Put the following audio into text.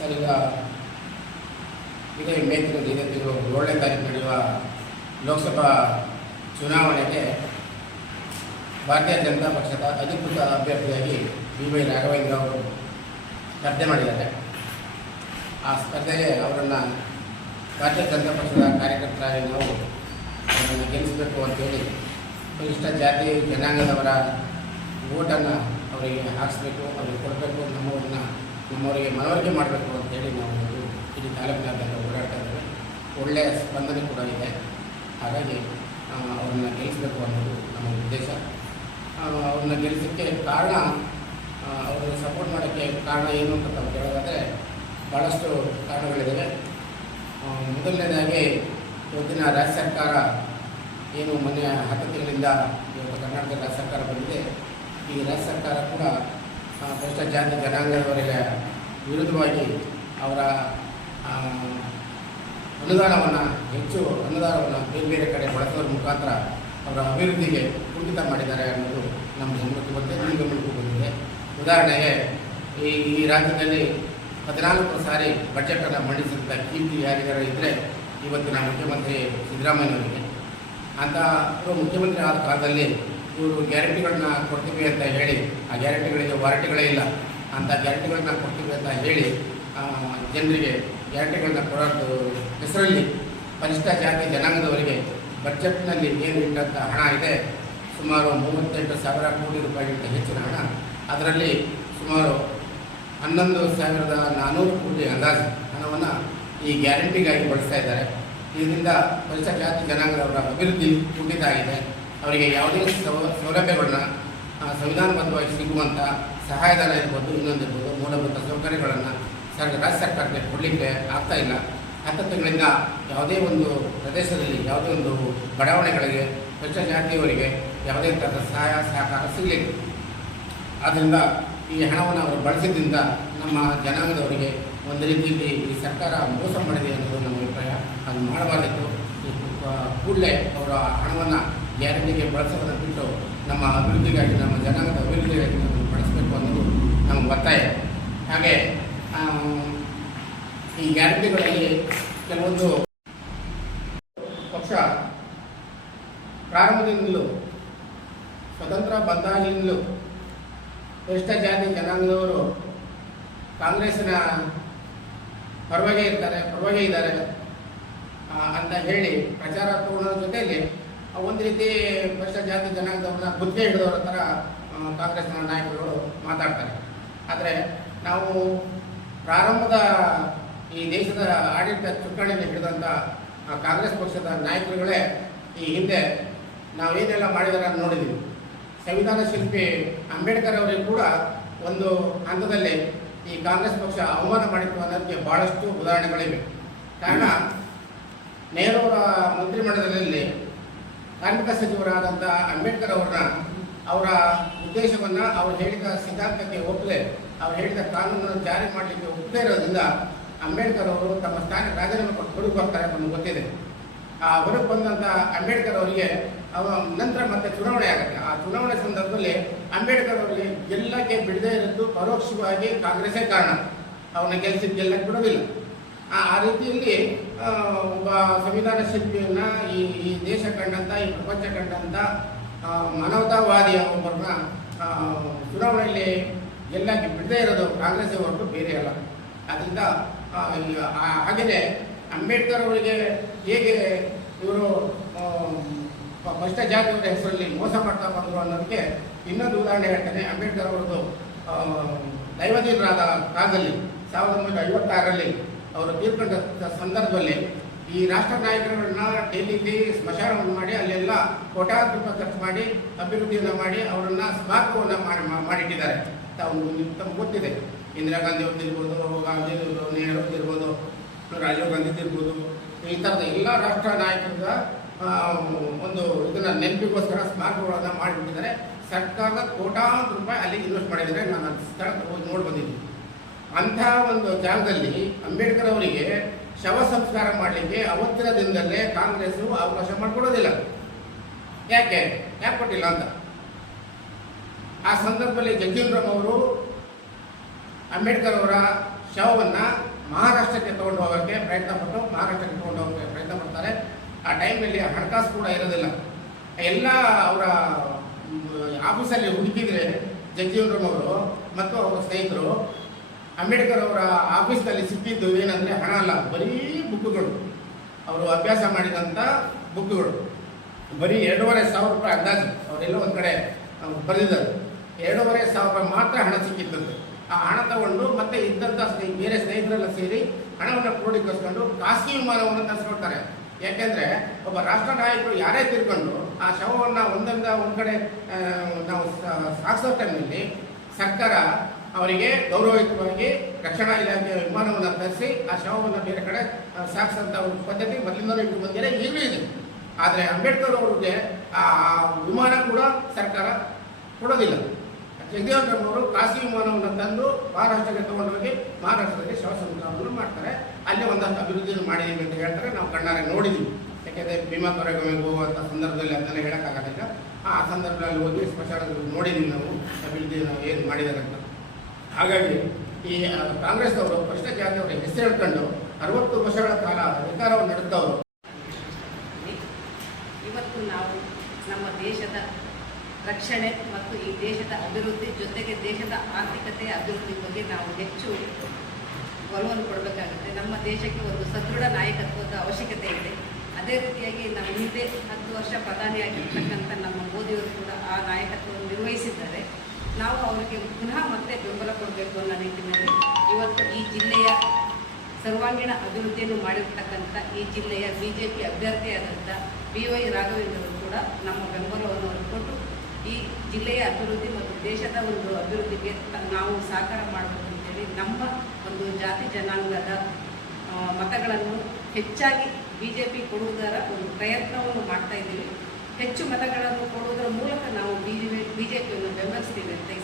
Sir, ಇದೇ ಮೇ ತಿಂಗಳು 7ನೇ ತಾರೀಕು ನಡೆಯುವ ಲೋಕಸಭಾ ಚುನಾವಣೆಗೆ ಭಾರತೀಯ ಜನತಾ ಪಕ್ಷದ ಅಧಿಕೃತ ಅಭ್ಯರ್ಥಿಯಾಗಿ ಬಿ.ವೈ. ರಾಘವೇಂದ್ರ ಅವರು ಸ್ಪರ್ಧೆ ಮಾಡಿದ್ದಾರೆ. ಆ ಸ್ಪರ್ಧೆಗೆ ಅವರನ್ನು ಭಾರತೀಯ ಜನತಾ ಪಕ್ಷದ ಕಾರ್ಯಕರ್ತರಾಗಿ ನಾವು ಅವರನ್ನು ಗೆಲ್ಲಿಸಬೇಕು ಅಂತೇಳಿ ಪರಿಶಿಷ್ಟ ಜಾತಿ ಜನಾಂಗದವರ ಓಟನ್ನು ಅವರಿಗೆ ಹಾಕಿಸ್ಬೇಕು, ಅವರಿಗೆ ಕೊಡಬೇಕು, ನಮ್ಮವರಿಗೆ ಮನವರಿಕೆ ಮಾಡಬೇಕು ಅಂತೇಳಿ ನಾವು ಇಡೀ ತಾಲೂಕಿನಾದ್ಯಂತ ಓಡಾಡ್ತಾ ಇದ್ದೇವೆ. ಒಳ್ಳೆಯ ಸ್ಪಂದನೆ ಕೂಡ ಇದೆ. ಹಾಗಾಗಿ ಅವ್ರನ್ನ ಗೆಲ್ಲಿಸಬೇಕು ಅನ್ನೋದು ನಮ್ಮ ಉದ್ದೇಶ. ಅವ್ರನ್ನ ಗೆಲ್ಲಿಸೋಕ್ಕೆ ಕಾರಣ, ಅವ್ರನ್ನ ಸಪೋರ್ಟ್ ಮಾಡೋಕ್ಕೆ ಕಾರಣ ಏನು ಅಂತ ನಾವು ಹೇಳೋದಾದರೆ ಭಾಳಷ್ಟು ಕಾರಣಗಳಿದ್ದಾವೆ. ಮೊದಲನೇದಾಗಿ ಇವತ್ತಿನ ರಾಜ್ಯ ಸರ್ಕಾರ ಏನು ಮೊನ್ನೆ 10 ತಿಂಗಳಿಂದ ಇವತ್ತು ಕರ್ನಾಟಕ ರಾಜ್ಯ ಸರ್ಕಾರ ಬಂದಿದೆ. ಈ ರಾಜ್ಯ ಸರ್ಕಾರ ಕೂಡ ಪರಿಶಿಷ್ಟ ಜಾತಿ ಜನಾಂಗದವರಿಗೆ ವಿರುದ್ಧವಾಗಿ ಅವರ ಅನುದಾನವನ್ನು ಬೇರೆ ಬೇರೆ ಕಡೆ ಬಳಸೋದ್ರ ಮುಖಾಂತರ ಅವರ ಅಭಿವೃದ್ಧಿಗೆ ಕುಂಠಿತ ಮಾಡಿದ್ದಾರೆ ಅನ್ನೋದು ನಮ್ಮ ಗಮನಕ್ಕೆ ಬಂದಿದೆ, ನಿಮ್ಮ ಗಮನಕ್ಕೂ ಬಂದಿದೆ. ಉದಾಹರಣೆಗೆ ಈ ರಾಜ್ಯದಲ್ಲಿ 14 ಸಾರಿ ಬಜೆಟನ್ನು ಮಂಡಿಸಿದಂಥ ಕೀರ್ತಿ ಯಾರಿಗಾರು ಇದ್ದರೆ ಇವತ್ತಿನ ಮುಖ್ಯಮಂತ್ರಿ ಸಿದ್ದರಾಮಯ್ಯನವರಿಗೆ. ಅಂತ ಮುಖ್ಯಮಂತ್ರಿ ಆದ ಕಾಲದಲ್ಲಿ ಇವರು ಗ್ಯಾರಂಟಿಗಳನ್ನ ಕೊಡ್ತೀವಿ ಅಂತ ಹೇಳಿ, ಆ ಗ್ಯಾರಂಟಿಗಳಿಗೆ ವಾರಂಟಿಗಳೇ ಇಲ್ಲ, ಅಂಥ ಗ್ಯಾರಂಟಿಗಳನ್ನ ಕೊಡ್ತೀವಿ ಅಂತ ಹೇಳಿ ಜನರಿಗೆ ಗ್ಯಾರಂಟಿಗಳನ್ನ ಕೊಡೋದು ಹೆಸರಲ್ಲಿ ಪರಿಶಿಷ್ಟ ಜಾತಿ ಜನಾಂಗದವರಿಗೆ ಬಜೆಟ್ನಲ್ಲಿ ಏನು ಇಟ್ಟಂಥ ಹಣ ಇದೆ, ಸುಮಾರು 38,000 ಕೋಟಿ ರೂಪಾಯಿಗಿಂತ ಹೆಚ್ಚಿನ ಹಣ. ಅದರಲ್ಲಿ ಸುಮಾರು 11,400 ಕೋಟಿ ಅಂದಾಜು ಹಣವನ್ನು ಈ ಗ್ಯಾರಂಟಿಗಾಗಿ ಬಳಸ್ತಾ ಇದ್ದಾರೆ. ಇದರಿಂದ ಪರಿಶಿಷ್ಟ ಜಾತಿ ಜನಾಂಗದವರ ಅಭಿವೃದ್ಧಿ ಕುಂಠಿತ ಆಗಿದೆ. ಅವರಿಗೆ ಯಾವುದೇ ಸೌಲಭ್ಯಗಳನ್ನ ಸಂವಿಧಾನಬದ್ಧವಾಗಿ ಸಿಗುವಂಥ ಸಹಾಯಧನ ಇರ್ಬೋದು, ಇನ್ನೊಂದಿರ್ಬೋದು, ಮೂಲಭೂತ ಸೌಕರ್ಯಗಳನ್ನು ರಾಜ್ಯ ಸರ್ಕಾರಕ್ಕೆ ಕೊಡಲಿಕ್ಕೆ ಆಗ್ತಾ ಇಲ್ಲ. 10 ತಿಂಗಳಿಂದ ಯಾವುದೇ ಒಂದು ಪ್ರದೇಶದಲ್ಲಿ, ಯಾವುದೇ ಒಂದು ಬಡಾವಣೆಗಳಿಗೆ ಪರಿಶಿಷ್ಟ ಜಾತಿಯವರಿಗೆ ಯಾವುದೇ ಥರದ ಸಹಾಯ ಸಹಕಾರ ಸಿಗಲಿಲ್ಲ. ಆದ್ದರಿಂದ ಈ ಹಣವನ್ನು ಅವರು ಬಳಸಿದ್ದರಿಂದ ನಮ್ಮ ಜನಾಂಗದವರಿಗೆ ಒಂದು ರೀತಿಯಲ್ಲಿ ಈ ಸರ್ಕಾರ ಮೋಸ ಮಾಡಿದೆ ಅನ್ನೋದು ನಮ್ಮ ಅಭಿಪ್ರಾಯ. ಅದು ಮಾಡಬಾರ್ದಿತ್ತು. ಕೂಡಲೇ ಅವರ ಹಣವನ್ನು ಗ್ಯಾರಂಟಿಗೆ ಬಳಸೋದನ್ನು ಬಿಟ್ಟು ನಮ್ಮ ಅಭಿವೃದ್ಧಿಗಾಗಿ, ನಮ್ಮ ಜನಾಂಗದ ಅಭಿವೃದ್ಧಿಗಾಗಿ ನಾವು ಬಳಸಬೇಕು ಅನ್ನೋದು ನಮ್ಮ ಒತ್ತಾಯ. ಹಾಗೆ ಈ ಗ್ಯಾರಂಟಿಗಳಲ್ಲಿ ಕೆಲವೊಂದು ಪಕ್ಷ ಪ್ರಾರಂಭದಿಂದಲೂ, ಸ್ವತಂತ್ರ ಬಂದಾಗಿನಿಂದಲೂ ಪರಿಶಿಷ್ಟ ಜಾತಿ ಜನಾಂಗದವರು ಕಾಂಗ್ರೆಸ್ಸಿನ ಪರವಾಗಿ ಇದ್ದಾರೆ ಅಂತ ಹೇಳಿ ಪ್ರಚಾರ ತಗೊಳ್ಳೋದ್ರ ಜೊತೆಯಲ್ಲಿ ಒಂದು ರೀತಿ ಪರಿಶಿಷ್ಟ ಜಾತಿ ಜನಾಂಗದವ್ರನ್ನ ಗುತ್ತಿಗೆ ಹಿಡಿದವರ ಥರ ಕಾಂಗ್ರೆಸ್ನ ನಾಯಕರುಗಳು ಮಾತಾಡ್ತಾರೆ. ಆದರೆ ನಾವು ಪ್ರಾರಂಭದ ಈ ದೇಶದ ಆಡಳಿತ ಚುಕ್ಕಾಣಿಯನ್ನು ಹಿಡಿದಂಥ ಕಾಂಗ್ರೆಸ್ ಪಕ್ಷದ ನಾಯಕರುಗಳೇ ಈ ಹಿಂದೆ ನಾವೇನೆಲ್ಲ ಮಾಡಿದಾರೆ ಅಂತ ನೋಡಿದ್ದೀವಿ. ಸಂವಿಧಾನ ಶಿಲ್ಪಿ ಅಂಬೇಡ್ಕರ್ ಅವರಿಗೆ ಕೂಡ ಒಂದು ಹಂತದಲ್ಲಿ ಈ ಕಾಂಗ್ರೆಸ್ ಪಕ್ಷ ಅವಮಾನ ಮಾಡಿತ್ತು ಅನ್ನೋದಕ್ಕೆ ಭಾಳಷ್ಟು ಉದಾಹರಣೆಗಳಿವೆ. ಕಾರಣ, ನೆಹರು ಅವರ ಮಂತ್ರಿಮಂಡಲದಲ್ಲಿ ಕಾರ್ಮಿಕ ಸಚಿವರಾದಂಥ ಅಂಬೇಡ್ಕರ್ ಅವರ ಉದ್ದೇಶವನ್ನು, ಅವರು ಹೇಳಿದ ಸಿದ್ಧಾಂತಕ್ಕೆ ಒಪ್ಪದೆ, ಅವರು ಹೇಳಿದ ಕಾನೂನನ್ನು ಜಾರಿ ಮಾಡಲಿಕ್ಕೆ ಒಪ್ಪದೇ ಇರೋದ್ರಿಂದ ಅಂಬೇಡ್ಕರ್ ಅವರು ತಮ್ಮ ಸ್ಥಾನಕ್ಕೆ ರಾಜೀನಾಮೆ ಕೊಟ್ಟು ಹೊರಗೆ ಬರ್ತಾರೆ ಅನ್ನೋದು ಗೊತ್ತಿದೆ. ಆ ಹೊರಗೆ ಬಂದಂಥ ಅಂಬೇಡ್ಕರ್ ಅವರಿಗೆ ನಂತರ ಮತ್ತೆ ಚುನಾವಣೆ ಆಗುತ್ತೆ. ಆ ಚುನಾವಣೆ ಸಂದರ್ಭದಲ್ಲಿ ಅಂಬೇಡ್ಕರ್ ಅವರಿಗೆ ಗೆಲ್ಲಕ್ಕೆ ಬಿಡದೇ ಇರೋದು ಪರೋಕ್ಷವಾಗಿ ಕಾಂಗ್ರೆಸ್ಸೇ ಕಾರಣ. ಅವನ್ನ ಗೆಲ್ಲಕ್ಕೆ ಬಿಡೋದಿಲ್ಲ. ಆ ರೀತಿಯಲ್ಲಿ ಒಬ್ಬ ಸಂವಿಧಾನ ಶಿಲ್ಪಿಯನ್ನು ಈ ದೇಶ ಕಂಡಂಥ, ಈ ಪ್ರಪಂಚ ಕಂಡಂಥ ಮಾನವತಾವಾದಿಯ ಒಬ್ಬರನ್ನ ಚುನಾವಣೆಯಲ್ಲಿ ಗೆಲ್ಲಕ್ಕೆ ಬಿಡದೇ ಇರೋದು ಕಾಂಗ್ರೆಸ್ಸೇ ಹೊರತು ಬೇರೆ ಅಲ್ಲ. ಅದರಿಂದ ಹಾಗೆಯೇ ಅಂಬೇಡ್ಕರ್ ಅವರಿಗೆ ಹೇಗೆ ಇವರು ಪರಿಶಿಷ್ಟ ಜಾತಿಯವರ ಹೆಸರಲ್ಲಿ ಮೋಸ ಮಾಡ್ತಾ ಬಂದರು ಅನ್ನೋದಕ್ಕೆ ಇನ್ನೊಂದು ಉದಾಹರಣೆ ಹೇಳ್ತೇನೆ. ಅಂಬೇಡ್ಕರ್ ಅವರದ್ದು ದೈವದೀನರಾದ ಕಾಲದಲ್ಲಿ 1956ರಲ್ಲಿ ಅವರು ತೀರ್ಕೊಂಡ ಸಂದರ್ಭದಲ್ಲಿ ಈ ರಾಷ್ಟ್ರ ನಾಯಕರುಗಳನ್ನ ಡೆಲ್ಲಿಲಿ ಸ್ಮಶಾನವನ್ನು ಮಾಡಿ ಅಲ್ಲೆಲ್ಲ ಕೋಟ್ಯಾಂತರ ರೂಪಾಯಿ ಖರ್ಚು ಮಾಡಿ ಅಭಿವೃದ್ಧಿಯನ್ನು ಮಾಡಿ ಅವರನ್ನು ಸ್ಮಾರಕವನ್ನು ಮಾಡಿಟ್ಟಿದ್ದಾರೆ. ತಮ್ಗೆ ಗೊತ್ತಿದೆ. ಇಂದಿರಾ ಗಾಂಧಿ ಅವ್ರದ್ದಿರ್ಬೋದು, ಗಾಂಧಿ ನೆಹರು ಇರ್ಬೋದು, ರಾಜೀವ್ ಗಾಂಧಿ ಇರ್ಬೋದು, ಈ ಥರದ ಎಲ್ಲ ರಾಷ್ಟ್ರ ನಾಯಕರ ಒಂದು ಇದನ್ನು ನೆನಪಿಗೋಸ್ಕರ ಸ್ಮಾರಕಗಳನ್ನು ಮಾಡಿಬಿಟ್ಟಿದ್ದಾರೆ. ಸರ್ಕಾರದ ಕೋಟ್ಯಾಂತರ ರೂಪಾಯಿ ಅಲ್ಲಿ ಇನ್ವೆಸ್ಟ್ ಮಾಡಿದ್ದಾರೆ. ನಾನು ಅದು ಸ್ಥಳಕ್ಕೆ ಹೋಗಿ ನೋಡಿ ಬಂದಿದ್ದೀನಿ. ಅಂಥ ಒಂದು ಜಾಗದಲ್ಲಿ ಅಂಬೇಡ್ಕರ್ ಅವರಿಗೆ ಶವ ಸಂಸ್ಕಾರ ಮಾಡಲಿಕ್ಕೆ ಅವತ್ತಿನ ದಿನದಲ್ಲೇ ಕಾಂಗ್ರೆಸ್ಸು ಅವಕಾಶ ಮಾಡಿಕೊಡೋದಿಲ್ಲ. ಯಾಕೆ ಕೊಟ್ಟಿಲ್ಲ ಅಂತ. ಆ ಸಂದರ್ಭದಲ್ಲಿ ಜಗಜೀವನ್ ರಾಮ್ ಅವರು ಅಂಬೇಡ್ಕರ್ ಅವರ ಶವವನ್ನು ಮಹಾರಾಷ್ಟ್ರಕ್ಕೆ ತೊಗೊಂಡು ಹೋಗೋಕ್ಕೆ ಪ್ರಯತ್ನ ಪಟ್ಟು ಮಹಾರಾಷ್ಟ್ರಕ್ಕೆ ತೊಗೊಂಡು ಹೋಗೋಕ್ಕೆ ಪ್ರಯತ್ನ ಪಡ್ತಾರೆ. ಆ ಟೈಮಲ್ಲಿ ಹಣಕಾಸು ಕೂಡ ಇರೋದಿಲ್ಲ. ಎಲ್ಲ ಅವರ ಆಫೀಸಲ್ಲಿ ಹುಡುಕಿದ್ರೆ ಜಗಜೀವನ್ ರಾಮ್ ಅವರು ಮತ್ತು ಅವರ ಸ್ನೇಹಿತರು ಅಂಬೇಡ್ಕರ್ ಅವರ ಆಫೀಸ್ನಲ್ಲಿ ಸಿಕ್ಕಿದ್ದು ಏನಂದರೆ ಹಣ ಅಲ್ಲ, ಬರೀ ಬುಕ್ಗಳು, ಅವರು ಅಭ್ಯಾಸ ಮಾಡಿದಂಥ ಬುಕ್ಗಳು. ಬರೀ 2,500 ರೂಪಾಯಿ ಅಂದಾಜು ಅವರೆಲ್ಲ ಒಂದು ಕಡೆ ಬರೆದಿದ್ದಾರೆ. 2,500 ರೂಪಾಯಿ ಮಾತ್ರ ಹಣ ಸಿಕ್ಕಿದ್ದಂತೆ. ಆ ಹಣ ತಗೊಂಡು ಮತ್ತೆ ಇದ್ದಂಥ ಬೇರೆ ಸ್ನೇಹಿತರೆಲ್ಲ ಸೇರಿ ಹಣವನ್ನು ಕ್ರೋಢೀಕರಿಸ್ಕೊಂಡು ಖಾಸಗಿ ವಿಮಾನವನ್ನು ತರಿಸ್ಕೊಳ್ತಾರೆ. ಯಾಕೆಂದರೆ ಒಬ್ಬ ರಾಷ್ಟ್ರ ನಾಯಕರು ಯಾರೇ ತಿರ್ಕೊಂಡು ಆ ಶವವನ್ನು ಒಂದು ಕಡೆ ನಾವು ಸಾಗಿಸೋ ಟೈಮ್ನಲ್ಲಿ ಸರ್ಕಾರ ಅವರಿಗೆ ಗೌರವಯುತವಾಗಿ ರಕ್ಷಣಾ ಇಲಾಖೆಯ ವಿಮಾನವನ್ನು ತರಿಸಿ ಆ ಶವವನ್ನು ಬೇರೆ ಕಡೆ ಸಾಗಿಸೋಂಥ ಒಂದು ಪದ್ಧತಿ ಮೊದಲಿಂದಲೂ ಇಟ್ಟು ಬಂದಿದೆ, ಈಗಲೂ ಇದೆ. ಆದರೆ ಅಂಬೇಡ್ಕರ್ ಅವರಿಗೆ ಆ ವಿಮಾನ ಕೂಡ ಸರ್ಕಾರ ಕೊಡೋದಿಲ್ಲ. ಜಗಜೀವನ್ ರಾಮ್ ಅವರು ಖಾಸಗಿ ವಿಮಾನವನ್ನು ತಂದು ಮಹಾರಾಷ್ಟ್ರಕ್ಕೆ ತಗೊಂಡೋಗಿ ಮಹಾರಾಷ್ಟ್ರದಲ್ಲಿ ಶವ ಸಂಸ್ಕಾರವನ್ನು ಮಾಡ್ತಾರೆ. ಅಲ್ಲೇ ಒಂದಷ್ಟು ಅಭಿವೃದ್ಧಿಯನ್ನು ಮಾಡಿದ್ದೀವಿ ಅಂತ ಹೇಳ್ತಾರೆ. ನಾವು ಕಣ್ಣಾರೆ ನೋಡಿದ್ದೀವಿ. ಯಾಕೆಂದರೆ ಭೀಮಾ ಕೊರೆಗೊಮ್ಮೆಗೆ ಹೋಗುವಂಥ ಸಂದರ್ಭದಲ್ಲಿ ಅದನ್ನೆಲ್ಲ ಹೇಳೋಕ್ಕಾಗೋದಿಲ್ಲ. ಆ ಸಂದರ್ಭದಲ್ಲಿ ಹೋಗಿ ಸ್ಪೆಷಲ್ ನೋಡಿದ್ದೀವಿ ನಾವು ಅಭಿವೃದ್ಧಿ ನಾವು ಏನು ಮಾಡಿದ್ದಾರೆ ಅಂತ. ಹಾಗಾಗಿ ಈ ಕಾಂಗ್ರೆಸ್ನವರು ಪರಿಶಿಷ್ಟ ಜಾತಿಯವರ ಹೆಸರು ಹೇಳ್ಕೊಂಡು 60 ವರ್ಷಗಳ ಕಾಲ ಅಧಿಕಾರವನ್ನು ನಡೆದವರು ಇವತ್ತು ನಾವು ನಮ್ಮ ದೇಶದ ರಕ್ಷಣೆ ಮತ್ತು ಈ ದೇಶದ ಅಭಿವೃದ್ಧಿ ಜೊತೆಗೆ ದೇಶದ ಆರ್ಥಿಕತೆಯ ಅಭಿವೃದ್ಧಿ ಬಗ್ಗೆ ನಾವು ಹೆಚ್ಚು ಒಲವನ್ನು ಕೊಡಬೇಕಾಗುತ್ತೆ. ನಮ್ಮ ದೇಶಕ್ಕೆ ಒಂದು ಸದೃಢ ನಾಯಕತ್ವದ ಅವಶ್ಯಕತೆ ಇದೆ. ಅದೇ ರೀತಿಯಾಗಿ ನಮ್ಮ ಹಿಂದೆ 10 ವರ್ಷ ಪ್ರಧಾನಿಯಾಗಿರ್ತಕ್ಕಂಥ ನಮ್ಮ ಮೋದಿಯವರು ಕೂಡ ಆ ನಾಯಕತ್ವವನ್ನು ನಿರ್ವಹಿಸಿದ್ದಾರೆ. ನಾವು ಅವರಿಗೆ ಪುನಃ ಮತ್ತೆ ಬೆಂಬಲ ಕೊಡಬೇಕು ಅನ್ನೋ ನಿಟ್ಟಿನಲ್ಲಿ ಇವತ್ತು ಈ ಜಿಲ್ಲೆಯ ಸರ್ವಾಂಗೀಣ ಅಭಿವೃದ್ಧಿಯನ್ನು ಮಾಡಿರ್ತಕ್ಕಂಥ ಈ ಜಿಲ್ಲೆಯ BJP ಅಭ್ಯರ್ಥಿಯಾದಂಥ BY ರಾಘವೇಂದ್ರ ಕೂಡ ನಮ್ಮ ಬೆಂಬಲವನ್ನು ಕೊಟ್ಟು ಈ ಜಿಲ್ಲೆಯ ಅಭಿವೃದ್ಧಿ ಮತ್ತು ದೇಶದ ಒಂದು ಅಭಿವೃದ್ಧಿಗೆ ನಾವು ಸಹಕಾರ ಮಾಡಬೇಕು ಅಂತೇಳಿ ನಮ್ಮ ಒಂದು ಜಾತಿ ಜನಾಂಗದ ಮತಗಳನ್ನು ಹೆಚ್ಚಾಗಿ BJP ಕೊಡುವುದರ ಒಂದು ಪ್ರಯತ್ನವನ್ನು ಮಾಡ್ತಾ ಇದ್ದೀವಿ. ಹೆಚ್ಚು ಮತಗಳನ್ನು ಕೊಡುವುದರ ಮೂಲಕ ನಾವು BJPಯನ್ನು ಬೆಂಬಲಿಸ್ತೀವಿ ಅಂತ ಈ